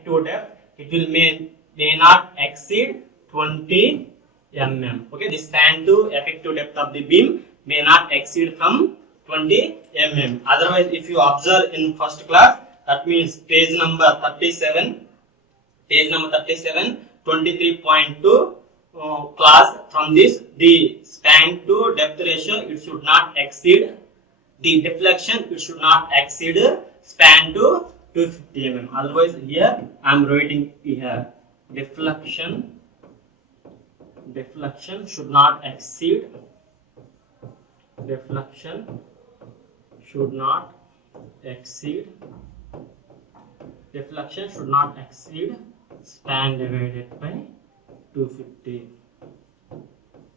to depth, it will may not exceed 20 mm. Okay, the span to effective depth of the beam may not exceed from 20 mm. Otherwise, if you observe in first class, that means page number 37, 23.2 class, from this the span to depth ratio it should not exceed, the deflection it should not exceed span to 250 mm. Otherwise, here I am writing here deflection should not exceed span divided by 250.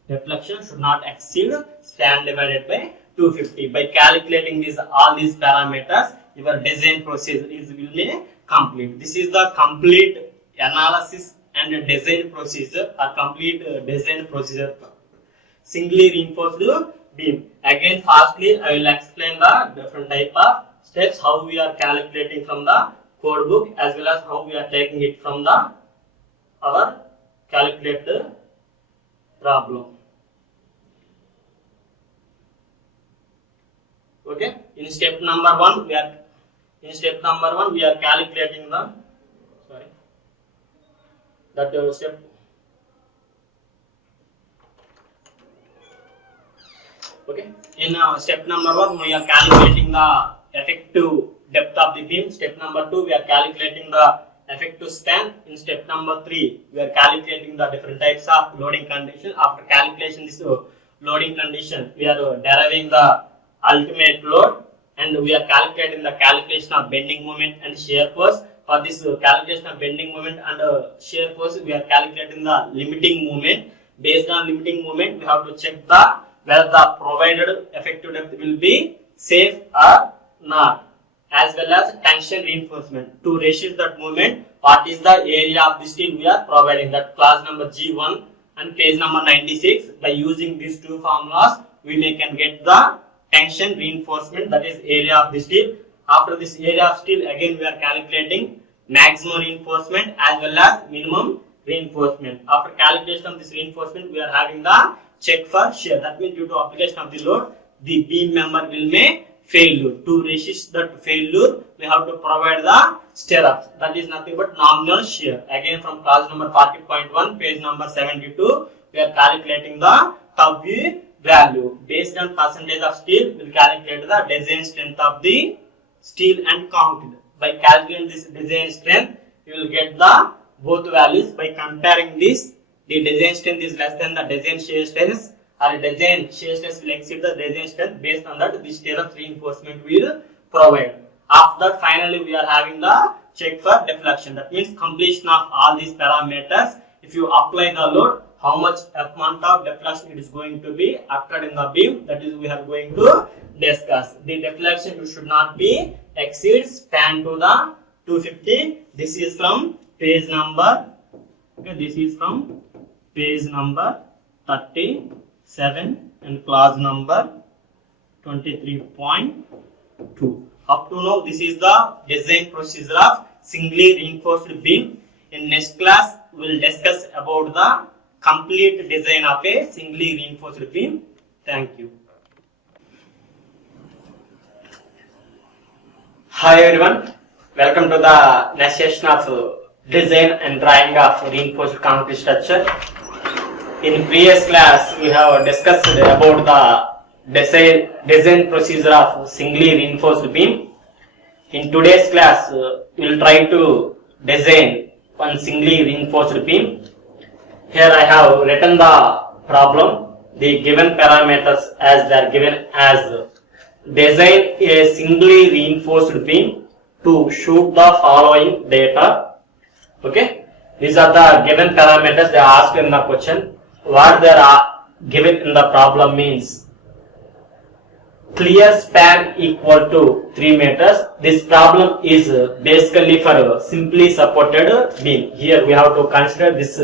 Deflection should not exceed span divided by 250. By calculating all these parameters, your design procedure will be complete. This is the complete analysis and design procedure, singly reinforced beam. Again, firstly, I will explain the different type of steps, how we are calculating from the code book, as well as how we are taking it from our calculator problem. Okay, in step number 1 we are calculating the step. Okay, in step number 1 we are calculating the effective depth of the beam. Step number 2 we are calculating the effective span. In step number 3 we are calculating the different types of loading condition. After calculation this loading condition, we are deriving the ultimate load, and we are calculating the calculation of bending moment and shear force. For this calculation of bending moment and shear force, we are calculating the limiting moment. Based on limiting moment, we have to check whether the provided effective depth will be safe or not, as well as tension reinforcement. To resist that moment, what is the area of the steel we are providing? That class number G1 and page number 96. By using these two formulas, we can get the tension reinforcement, that is area of the steel. After this area of steel, again we are calculating maximum reinforcement as well as minimum reinforcement. After calculation of this reinforcement, we are having the check for shear. That means due to application of the load, the beam member will make failure. To resist that failure, we have to provide the stirrups. That is nothing but nominal shear. Again, from class number 40.1, page number 72, we are calculating the tau value. Based on percentage of steel, we will calculate the design strength of the steel and concrete. By calculating this design strength, you will get the both values. By comparing this, the design strength is less than the design shear stress, or design shear stress will exceed the design strength. Based on that, the stirrup reinforcement will provide. After that, finally we are having the check for deflection. That means completion of all these parameters. If you apply the load, how much amount of deflection it is going to be occurred in the beam, that is we are going to discuss. The deflection should not be exceed span to the 250. This is from page number 37 and class number 23.2. Up to now, this is the design procedure of singly reinforced beam. In next class, we will discuss about the complete design of a singly reinforced beam. Thank you. Hi everyone, welcome to the next session of design and drawing of reinforced concrete structure. In previous class, we have discussed about the design procedure of singly reinforced beam. In today's class, we will try to design one singly reinforced beam. Here I have written the problem. The given parameters as they are given as design a singly reinforced beam to shoot the following data. Okay, these are the given parameters they are asked in the question. What they are given in the problem means clear span equal to 3 meters. This problem is basically for simply supported beam. Here we have to consider this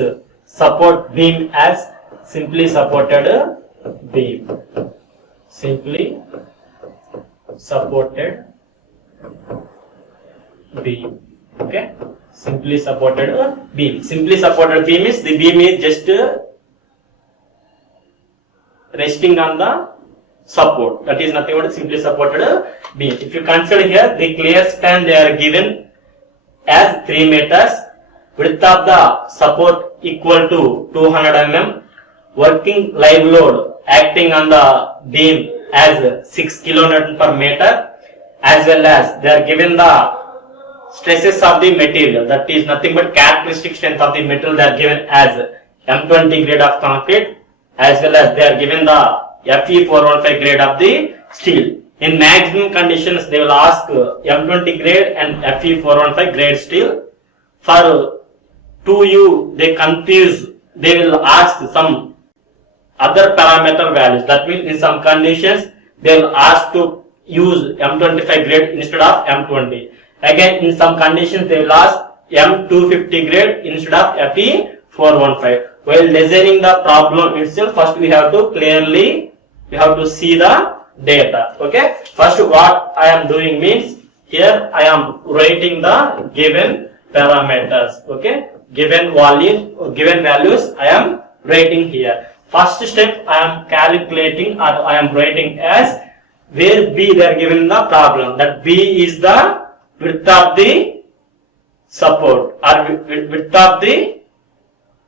support beam as simply supported beam. Simply supported beam. Okay. Simply supported beam. Simply supported beam is the beam is just resting on the support. That is nothing but simply supported beam. If you consider here the clear span, they are given as 3 meters. Width of the support equal to 200 mm. Working live load acting on the beam as 6 kilonewton per meter, as well as they are given the stresses of the material, that is nothing but characteristic strength of the material, they are given as M20 grade of concrete, as well as they are given the Fe415 grade of the steel. In maximum conditions, they will ask M20 grade and Fe415 grade steel. For 2U, they confuse, they will ask some other parameter values. That means in some conditions, they will ask to use M25 grade instead of M20. Again, in some conditions, they will ask M250 grade instead of Fe415. While designing the problem itself, first we have to see the data. Okay. First, what I am doing means, here I am writing the given parameters. Okay. Given volume or given values I am writing here. First step I am calculating, or I am writing as where B, they are given the problem that B is the width of the support, or width of the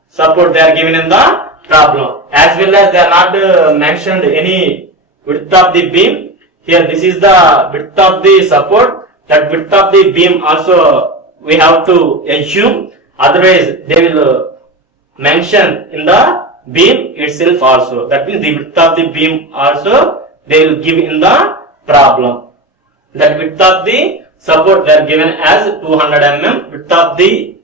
support they are given in the problem, as well as they are not mentioned any width of the beam. Here this is the width of the support, that width of the beam also we have to assume, otherwise they will mention in the beam itself also. That means the width of the beam also they will give in the problem. That width of the support they are given as 200 mm. Width of the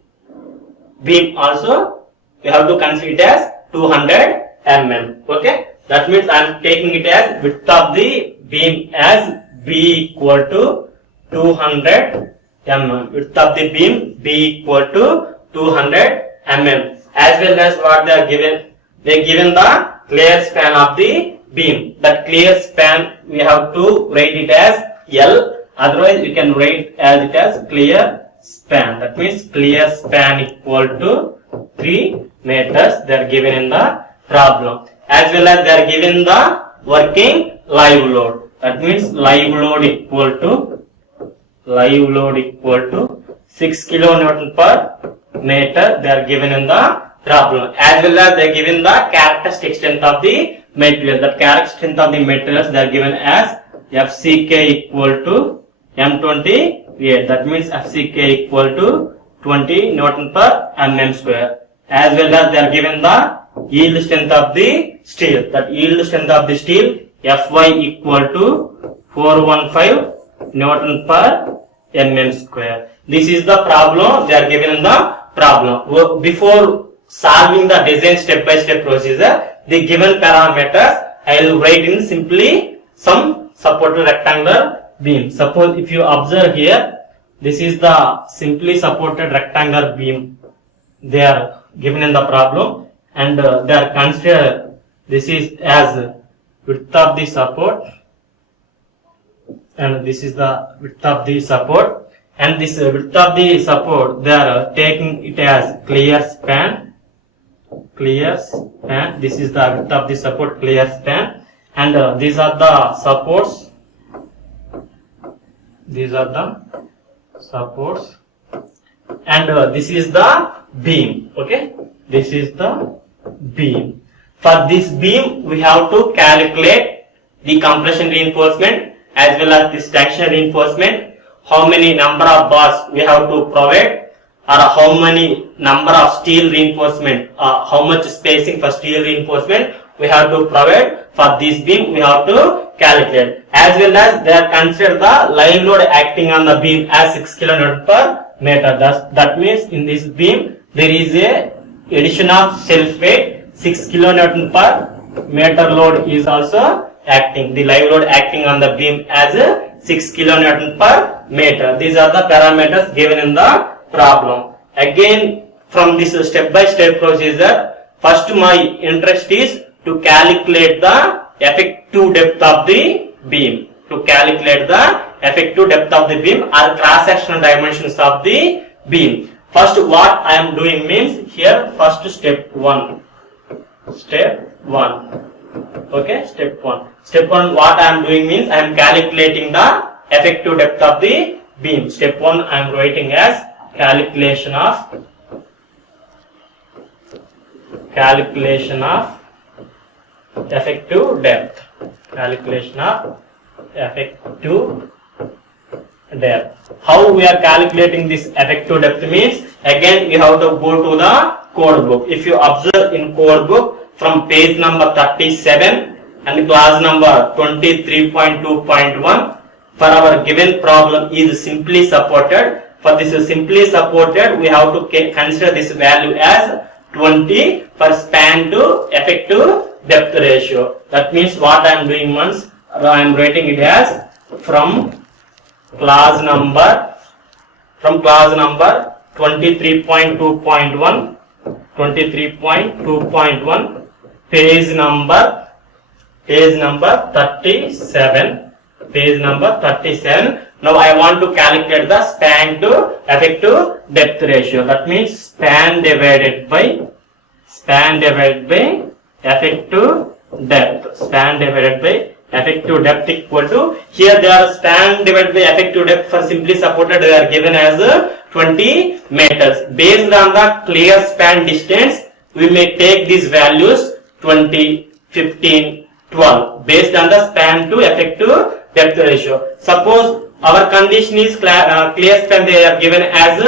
beam also we have to consider it as 200 mm. Okay. That means I am taking it as width of the beam as B equal to 200 mm. Width of the beam B equal to 200 mm. As well as what they are given, they are given the clear span of the beam. That clear span we have to write it as L, otherwise we can write as it as clear span. That means clear span equal to 3 meters they are given in the problem. As well as they are given the working live load. That means live load equal to 6 kilonewton per meter they are given in the problem. As well as they are given the characteristic strength of the material. That characteristic strength of the materials they are given as FCK equal to M28. That means FCK equal to 20 Newton per mm square. As well as they are given the yield strength of the steel. That yield strength of the steel Fy equal to 415 Newton per mm square. This is the problem they are given in the problem. Before solving the design step by step procedure, the given parameters I will write in simply some supported rectangular beam. Suppose if you observe here, this is the simply supported rectangular beam they are given in the problem, and they are considered this is as width of the support, and this is the width of the support, and this width of the support they are taking it as clear span. This is the width of the support, clear span, and these are the supports, and this is the beam. Okay, this is the beam. For this beam we have to calculate the compression reinforcement as well as this tension reinforcement, how many number of bars we have to provide, or how many number of steel reinforcement, how much spacing for steel reinforcement we have to provide for this beam we have to calculate. As well as they are considered the live load acting on the beam as 6 kN per meter. That means in this beam there is a addition of self weight 6 kN per meter load is also acting. The live load acting on the beam as 6 kN per meter. These are the parameters given in the problem. Again, from this step by step procedure, first my interest is to calculate the effective depth of the beam. To calculate the effective depth of the beam or cross sectional dimensions of the beam. First what I am doing means here first step 1. Okay, step 1. Step 1 what I am doing means I am calculating the effective depth of the beam. Step 1 I am writing as calculation of effective depth. Calculation of effective depth. How we are calculating this effective depth means, again we have to go to the code book. If you observe in code book from page number 37 and class number 23.2.1, for our given problem is simply supported. For this simply supported, we have to consider this value as 20 for span to effective depth ratio. That means what I am doing once, I am writing it as from class number 23.2.1 page number 37. Now I want to calculate the span to effective depth ratio. That means span divided by effective depth. Effective depth equal to, here they are span divided by effective depth for simply supported, they are given as 20 meters. Based on the clear span distance, we may take these values 20, 15, 12 based on the span to effective depth ratio. Suppose our condition is clear span, they are given as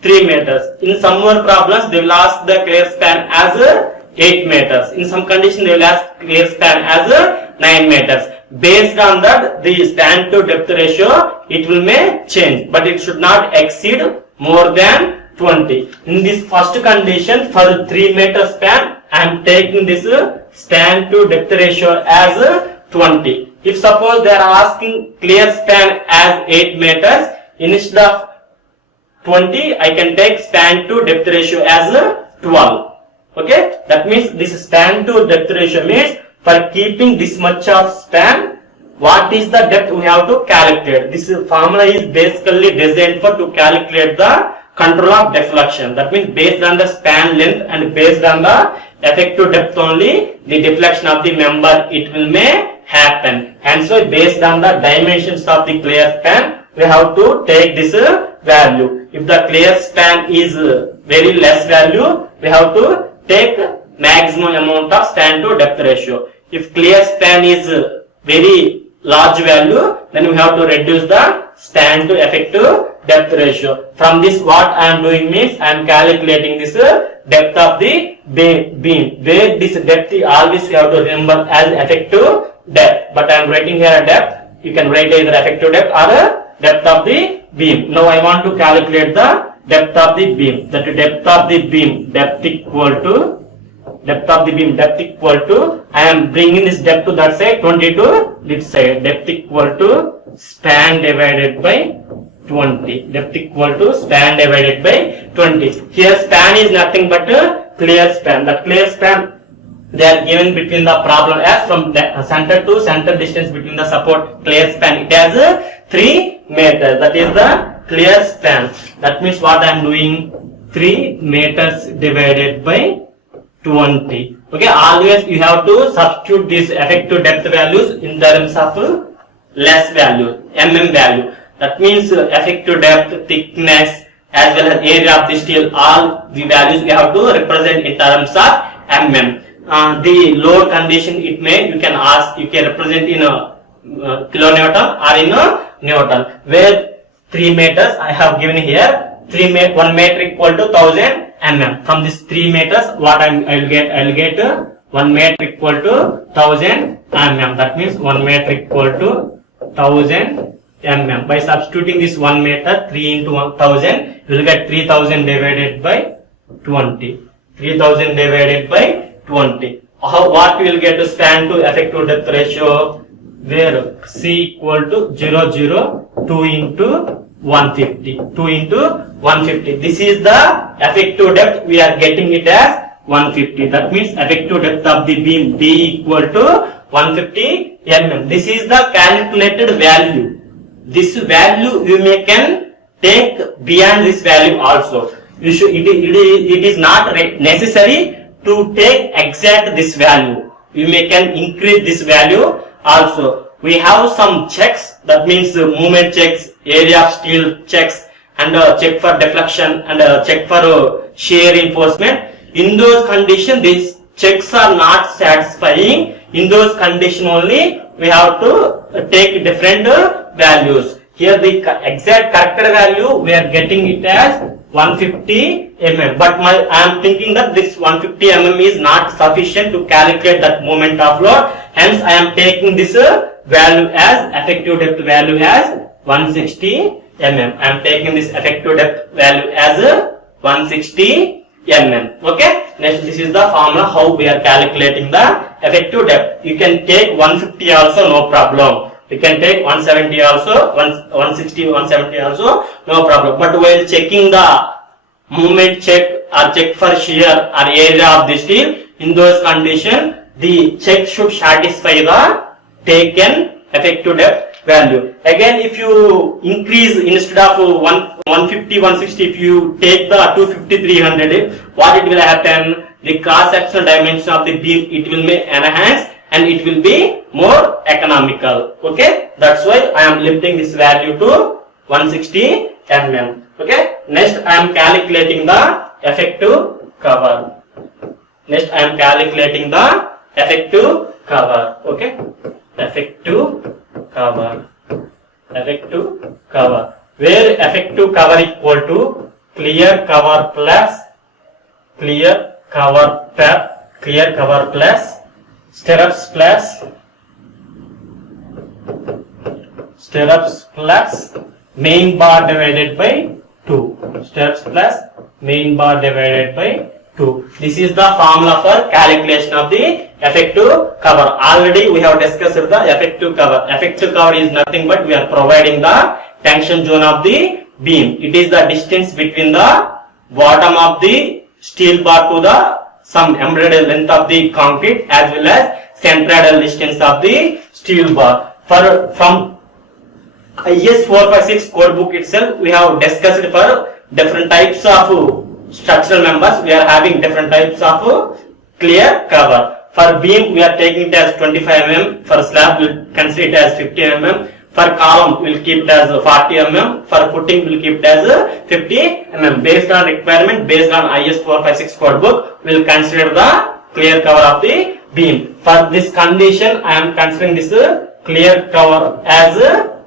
3 meters. In some more problems, they will ask the clear span as 8 meters. In some condition, they will ask clear span as 9 meters. Based on that, the span to depth ratio, it will may change, but it should not exceed more than 20. In this first condition, for 3 meter span, I am taking this span to depth ratio as 20. If suppose they are asking clear span as 8 meters, instead of 20, I can take span to depth ratio as 12. Okay, that means this span to depth ratio means for keeping this much of span, what is the depth we have to calculate. This formula is basically designed for to calculate the control of deflection. That means based on the span length and based on the effective depth only, the deflection of the member it will may happen. And so based on the dimensions of the clear span, we have to take this value. If the clear span is very less value, we have to take maximum amount of span to depth ratio. If clear span is very large value, then we have to reduce the span to effective depth ratio. From this what I am doing means I am calculating this depth of the beam, where this depth always we have to remember as effective depth, but I am writing here a depth. You can write either effective depth or a depth of the beam. Now I want to calculate the depth of the beam. That depth of the beam, depth equal to I am bringing this depth to that side, 20 to this side. Depth equal to span divided by 20. Depth equal to span divided by 20. Here span is nothing but a clear span. The clear span they are given between the problem as from center to center distance between the support clear span. It has 3 meters. That is the clear span. That means what I am doing, 3 meters divided by 20. Okay, always you have to substitute these effective depth values in terms of less value, mm value. That means effective depth, thickness as well as area of the steel, all the values we have to represent in terms of mm. The load condition you can represent in a kilonewton or in a newton, where 3 meters I have given here. 1 meter equal to 1000 mm. From this 3 meters, what I will get 1 meter equal to 1000 mm. That means 1 meter equal to 1000 mm. By substituting this 1 meter, 3 into 1000, you will get 3000 divided by 20. 3000 divided by 20. What we will get to span to effective depth ratio, where C equal to 002 into 150. 2 into 150. This is the effective depth. We are getting it as 150. That means effective depth of the beam D equal to 150 mm. This is the calculated value. This value you can take beyond this value also. it is not necessary to take exact this value. We can increase this value also. We have some checks, that means movement checks, area of steel checks, and check for deflection, and check for shear reinforcement. In those conditions, these checks are not satisfying. In those conditions only, we have to take different values. Here the exact corrected value, we are getting it as 150 mm. But I am thinking that this 150 mm is not sufficient to calculate that moment of load. Hence, I am taking this value as effective depth value as 160 mm. I am taking this effective depth value as 160 mm. Okay. Next, this is the formula how we are calculating the effective depth. You can take 150 also, no problem. You can take 170 also, 160, 170 also, no problem. But while checking the movement check or check for shear or area of the steel, in those conditions, the check should satisfy the taken effective depth value. Again, if you increase instead of 150, 160, if you take the 250, 300, what it will happen? The cross-sectional dimension of the beam, it will be enhanced and it will be more economical. Okay, that's why I am lifting this value to 160 mm. Okay, next I am calculating the effective cover. Next I am calculating the effective cover. Okay, effective cover. Effective cover. Where effective cover equal to clear cover plus stirrups plus main bar divided by 2. Stirrups plus main bar divided by 2. This is the formula for calculation of the effective cover. Already we have discussed the effective cover. Effective cover is nothing but we are providing the tension zone of the beam. It is the distance between the bottom of the steel bar to the some embedded length of the concrete as well as centroidal distance of the steel bar. From IS 456 code book itself, we have discussed for different types of structural members. We are having different types of clear cover. For beam, we are taking it as 25 mm. For slab, we will consider it as 50 mm. For column, we will keep it as 40 mm. For footing, we will keep it as 50 mm. Based on requirement, based on IS 456 code book, we will consider the clear cover of the beam. For this condition, I am considering this clear cover as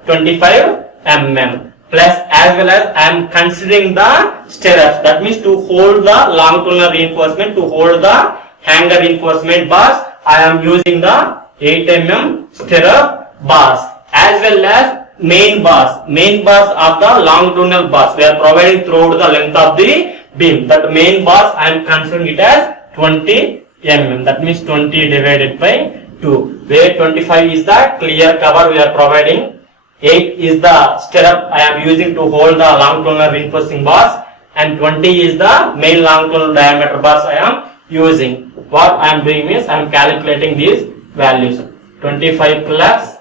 25 mm. Plus, as well as I am considering the stirrups. That means to hold the longitudinal reinforcement, to hold the hanger reinforcement bars, I am using the 8 mm stirrup bars, as well as main bars of the longitudinal bars. We are providing throughout the length of the beam. That main bars I am considering it as 20 mm. That means 20 divided by 2. Where 25 is the clear cover we are providing. 8 is the stirrup I am using to hold the longitudinal reinforcing bars, and 20 is the main longitudinal diameter bars I am using. What I am doing is I am calculating these values. 25 plus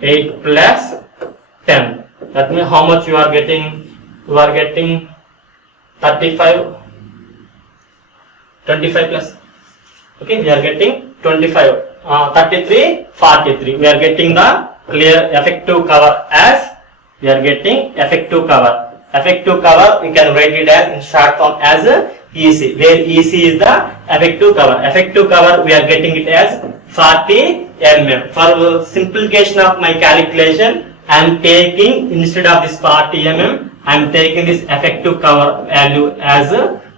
8 plus 10. That means how much you are getting? You are getting 35. 25 plus. Okay, we are getting 25. 33, 43. We are getting the clear effective cover as we are getting effective cover. Effective cover we can write it as in short form as EC, where EC is the effective cover. Effective cover we are getting it as 40 mm. For simplification of my calculation, I am taking instead of this 40 mm, I am taking this effective cover value as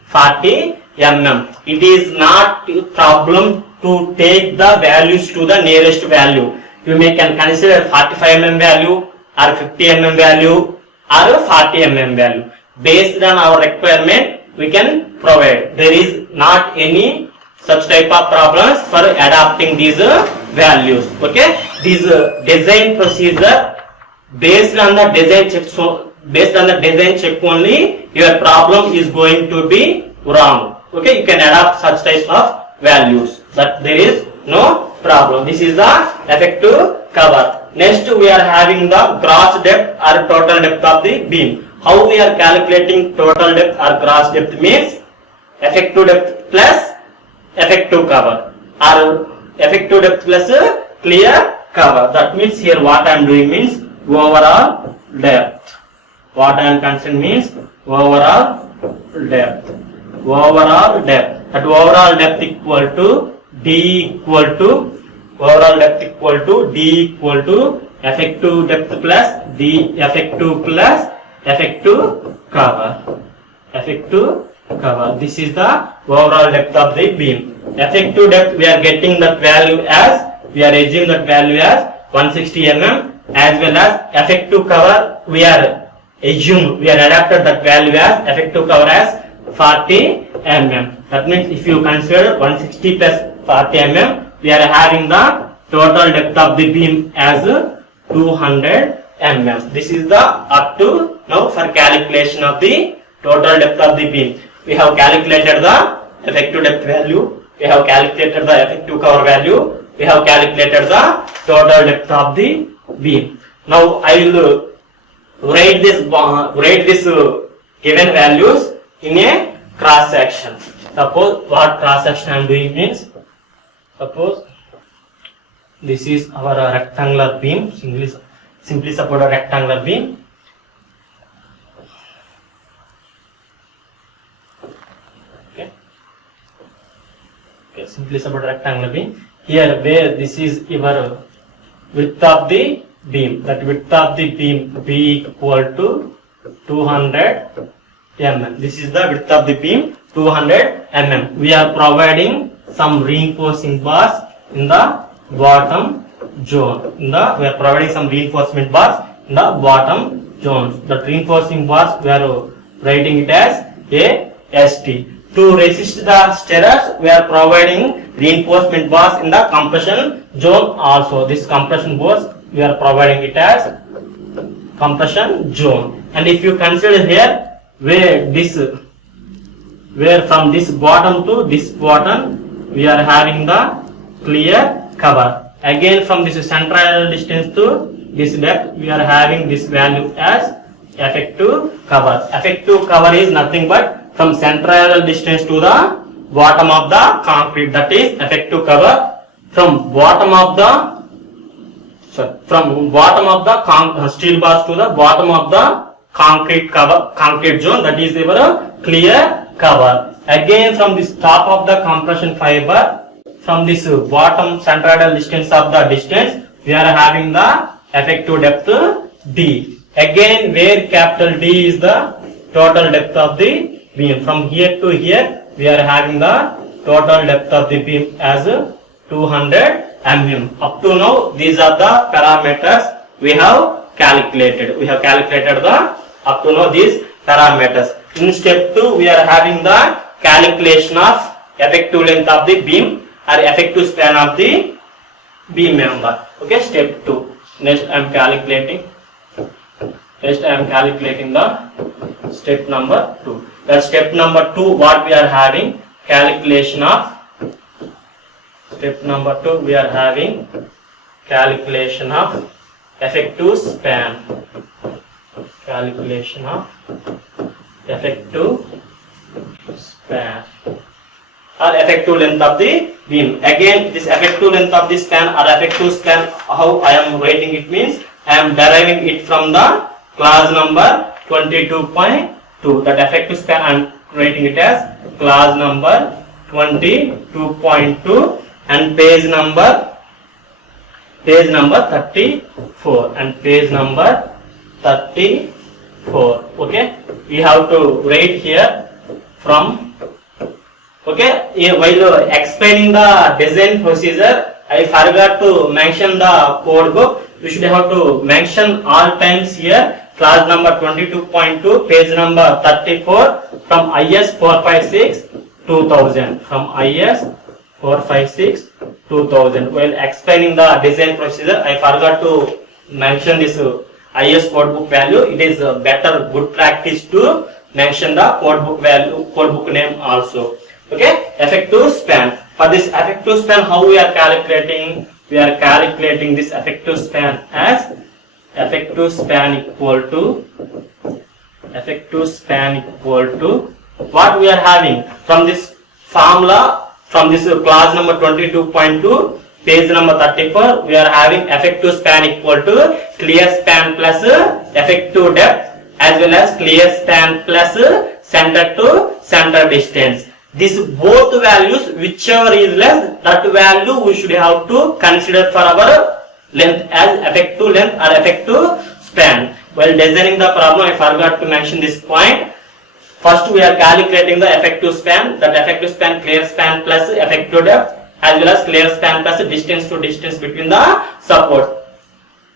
40 mm. It is not a problem to take the values to the nearest value. You may can consider 45 mm value or 50 mm value or 40 mm value. Based on our requirement, we can provide. There is not any such type of problems for adapting these values. Okay, this design procedure based on the design check. So based on the design check only, your problem is going to be wrong. Okay, you can adapt such type of values. That there is no problem. This is the effective cover. Next we are having the gross depth or total depth of the beam. How we are calculating total depth or gross depth means effective depth plus effective cover or effective depth plus clear cover. That means here what I am doing means overall depth. What I am considering means overall depth. Overall depth. That overall depth equal to D equal to overall depth equal to D equal to effective depth plus D effective plus effective cover. Effective cover. This is the overall depth of the beam. Effective depth we are getting that value as, we are assuming that value as 160 mm, as well as effective cover we are adapted that value as effective cover as 40 mm. That means if you consider 160 plus 40 mm, we are having the total depth of the beam as 200 mm. This is the up to now for calculation of the total depth of the beam. We have calculated the effective depth value, we have calculated the effective cover value, we have calculated the total depth of the beam. Now I will write this given values in a cross section. Suppose what cross section I am doing means, suppose this is our rectangular beam, simply suppose a rectangular beam. Okay, simply suppose a rectangular beam. Here where this is your width of the beam, that width of the beam B equal to 200 mm. This is the width of the beam 200 mm. We are providing some reinforcing bars in the bottom zone. We are providing some reinforcement bars in the bottom zones. The reinforcing bars we are writing it as AST. To resist the stirrers, we are providing reinforcement bars in the compression zone also. This compression bars we are providing it as compression zone. And if you consider here where from this bottom to this bottom we are having the clear cover. Again from this central distance to this depth we are having this value as effective cover. Effective cover is nothing but from central distance to the bottom of the concrete, that is effective cover. From bottom of the steel bars to the bottom of the concrete zone, that is your clear cover. Again from this top of the compression fiber, from this bottom central distance of the distance we are having the effective depth D. Again where capital D is the total depth of the beam. From here to here we are having the total depth of the beam as 200 mm. Up to now these are the parameters we have calculated. We have calculated the up to now these parameters. In step 2 we are having the calculation of effective length of the beam or effective span of the beam member. Okay, step 2. Next I am calculating the step number 2. That step number 2 what we are having calculation of step number 2 we are having calculation of effective span. Calculation of effective span or effective length of the beam. Again this effective length of the span or effective span, how I am writing it means I am deriving it from the clause number 22.2. That effective span I am writing it as clause number 22.2 and page number 34 and page number 34. Okay, we have to write here from. Okay, while explaining the design procedure I forgot to mention the code book. We should have to mention all times here class number 22.2 page number 34 from IS 456 2000. From IS 456 2000. While explaining the design procedure I forgot to mention this IS code book value. It is better good practice to mention the code book value, code book name also. Okay, effective span. For this effective span, how we are calculating? We are calculating this effective span as effective span equal to effective span equal to what we are having from this formula, from this clause number 22.2 page number 34, we are having effective span equal to clear span plus effective depth as well as clear span plus center to center distance. These both values, whichever is less, that value we should have to consider for our length as effective length or effective span. While designing the problem, I forgot to mention this point. First we are calculating the effective span, that effective span clear span plus effective depth as well as clear span plus distance to distance between the support.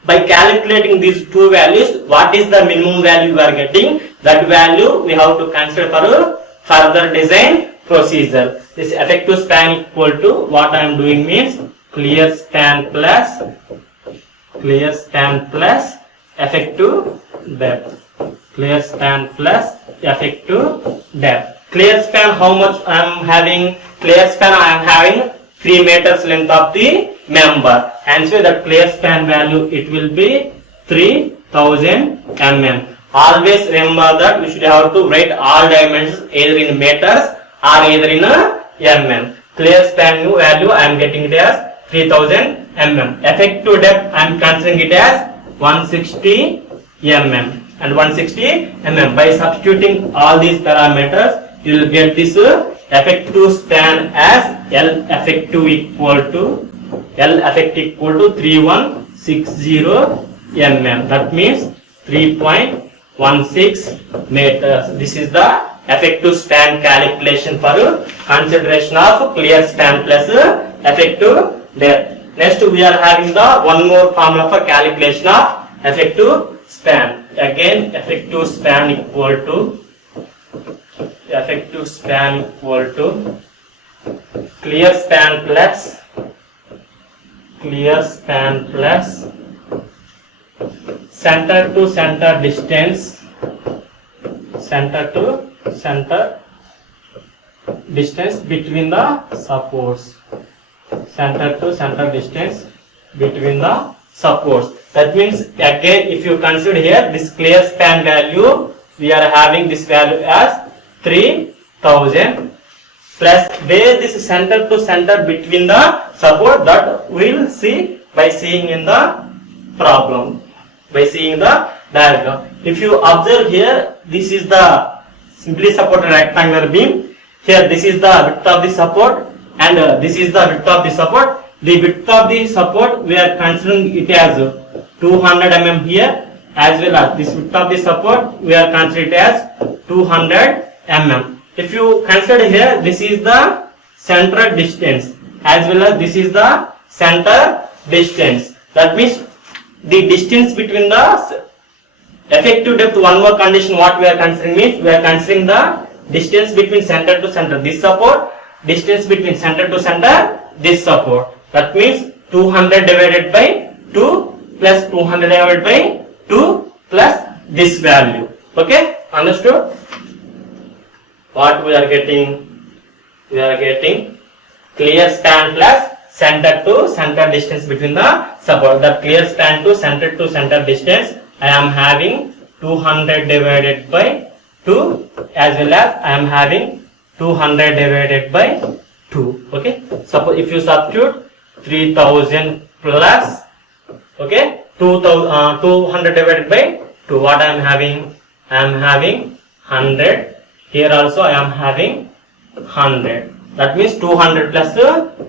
By calculating these two values, what is the minimum value we are getting? That value we have to consider for further design procedure. This effective span equal to what I am doing means clear span plus effective depth. Clear span plus effective depth. Clear span, how much I am having? Clear span I am having 3 meters length of the member, and so that clear span value it will be 3000 mm. Always remember that we should have to write all dimensions either in meters or either in mm. Clear span value I am getting it as 3000 mm. Effective depth I am considering it as 160 mm and 160 mm. By substituting all these parameters, you will get this effective span as L effective equal to 3160 mm. That means 3.16 meters. This is the effective span calculation for consideration of clear span plus effective depth. Next we are having the one more formula for calculation of effective span. Again effective span equal to clear span plus center to center distance between the supports. Center to center distance between the supports. That means again if you consider here this clear span value, we are having this value as 3000 plus where this center to center between the support, that we will see by seeing in the problem, by seeing the diagram. If you observe here, this is the simply supported rectangular beam. Here this is the width of the support and this is the width of the support. The width of the support we are considering it as 200 mm here, as well as this width of the support we are considering it as 200 mm. If you consider here, this is the center distance as well as this is the center distance. That means the distance between the effective depth, one more condition what we are considering means we are considering the distance between center to center this support, distance between center to center this support. That means 200 divided by 2 plus 200 divided by 2 plus this value. Okay, understood? What we are getting? We are getting clear span plus center to center distance between the support. The clear span to center distance I am having 200 divided by 2 as well as I am having 200 divided by 2. Okay, suppose if you substitute 3000 plus, okay, 200 divided by 2, what I am having? I am having 100. Here also I am having 100. That means 200 plus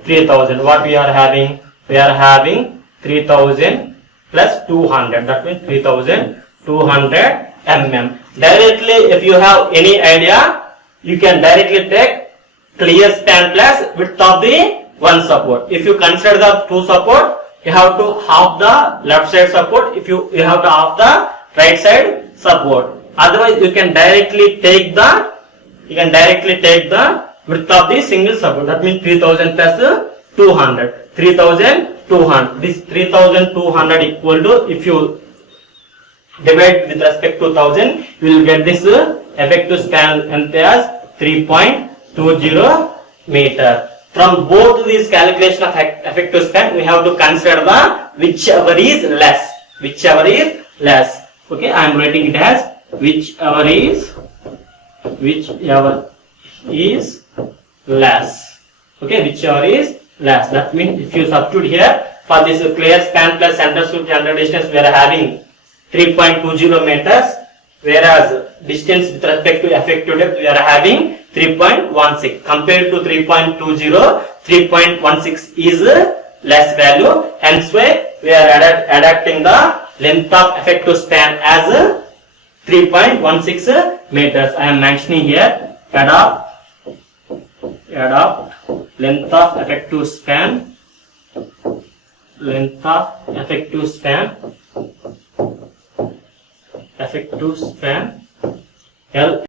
3000. What we are having? We are having 3000 plus 200. That means 3200 mm. Directly, if you have any idea, you can directly take clear span plus width of the one support. If you consider the two support, you have to half the left side support. If you have to half the right side support. Otherwise, you can directly take the width of the single support. That means 3000 plus 200. 3200. This 3200 equal to, if you divide with respect to 1000, you will get this effective span as 3.20 meter. From both these calculation of effective span, we have to consider the whichever is less. Okay, I am writing it as whichever is less. Okay, whichever is less. That means if you substitute here for this clear span plus center to center distance, we are having 3.20 meters, whereas distance with respect to effective depth we are having 3.16. Compared to 3.20, 3.16 is less value. Hence why we are adapting the length of effective span as 3.16 meters. I am mentioning here, adopt length of effective span, L